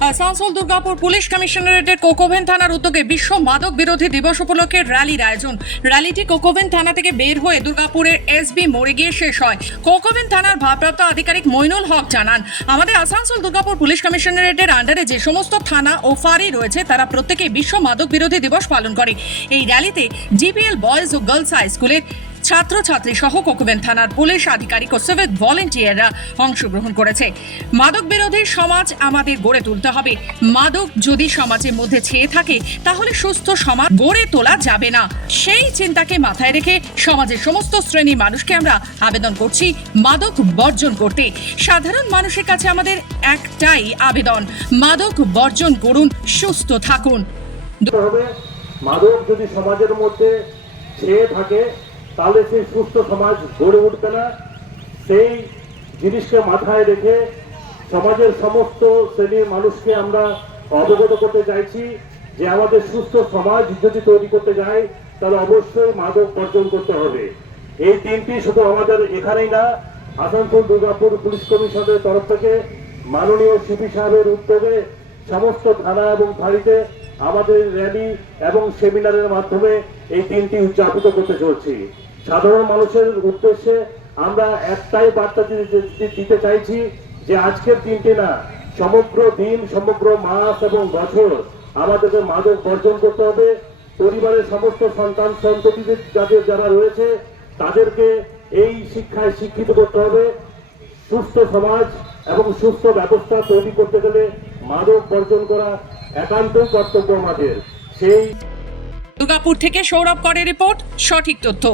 Asansol Durgapur police কমিশনারেটের Coke Oven থানার উদ্যোগে বিশ্ব মাদক বিরোধী দিবস উপলক্ষে র্যালির আয়োজন। র্যালিটি কোকোভেন থানা থেকে বের হয়ে দুর্গাপুরের এসবি মোড়ে গিয়ে শেষ হয়। কোকোভেন থানার ভারপ্রাপ্ত আধিকারিক মইনুল হক জানান, আমাদের আসানসোল দুর্গাপুর পুলিশ কমিশনারেটের আন্ডারে যে সমস্ত থানা ও ফাঁড়ি রয়েছে তারা প্রত্যেকেই বিশ্ব মাদক বিরোধী দিবস পালন করে। এই র্যালিতে জিপিএল বয়েজ ও গার্লস হাই স্কুলের ছাত্রছাত্রী সহ কোকোভেন থানার পুলিশ আধিকারিক ও সিভিক ভলেন্টিয়াররা অংশগ্রহণ করেছে। মাদক বিরোধী সমাজ আমাদের গড়ে তুলতে হবে। মাদক যদি সমাজের মধ্যে ছেয়ে থাকে তাহলে সুস্থ সমাজ গড়ে তোলা যাবে না। সেই চিন্তাকে মাথায় রেখে সমাজের সমস্ত শ্রেণীর মানুষকে আমরা আবেদন করছি মাদক বর্জন করতে। সাধারণ মানুষের কাছে আমাদের একটাই আবেদন, মাদক বর্জন করুন, সুস্থ থাকুন। মাদক যদি সমাজের মধ্যে ছেয়ে থাকে তাহলে সেই সুস্থ সমাজ গড়ে উঠবে না। সেই জিনিসকে মাথায় রেখে সমাজের সমস্ত শ্রেণীর মানুষকে আমরা অবগত করতে চাইছি যে আমাদের সুস্থ সমাজ যদি তৈরি করতে যাই তাহলে অবশ্যই মাদক বর্জন করতে হবে। এই দিনটি শুধু আমাদের এখানেই না, আসানসোল দুর্গাপুর পুলিশ কমিশনের তরফ থেকে মাননীয় সিপি সাহেবের উদ্যোগে সমস্ত থানা এবং ফাঁড়িতে আমাদের র্যালি এবং সেমিনারের মাধ্যমে এই দিনটি উদযাপিত করতে চলছি। সাধারণ মানুষের উদ্দেশ্যে আমরা একটাই বার্তা দিতে চাইছি যে আজকের দিনটি না, সমগ্র দিন, সমগ্র মাস এবং বছর আমাদেরকে মাদক বর্জন করতে হবে। পরিবারের সমস্ত সন্তান সন্ততিদের যারা রয়েছে তাদেরকে এই শিক্ষায় শিক্ষিত করতে হবে। সুস্থ সমাজ এবং সুস্থ ব্যবস্থা তৈরি করতে গেলে মাদক বর্জন করা একান্তই কর্তব্য আমাদের। সেই দুর্গাপুর থেকে সৌরভ করের রিপোর্ট, সঠিক তথ্য।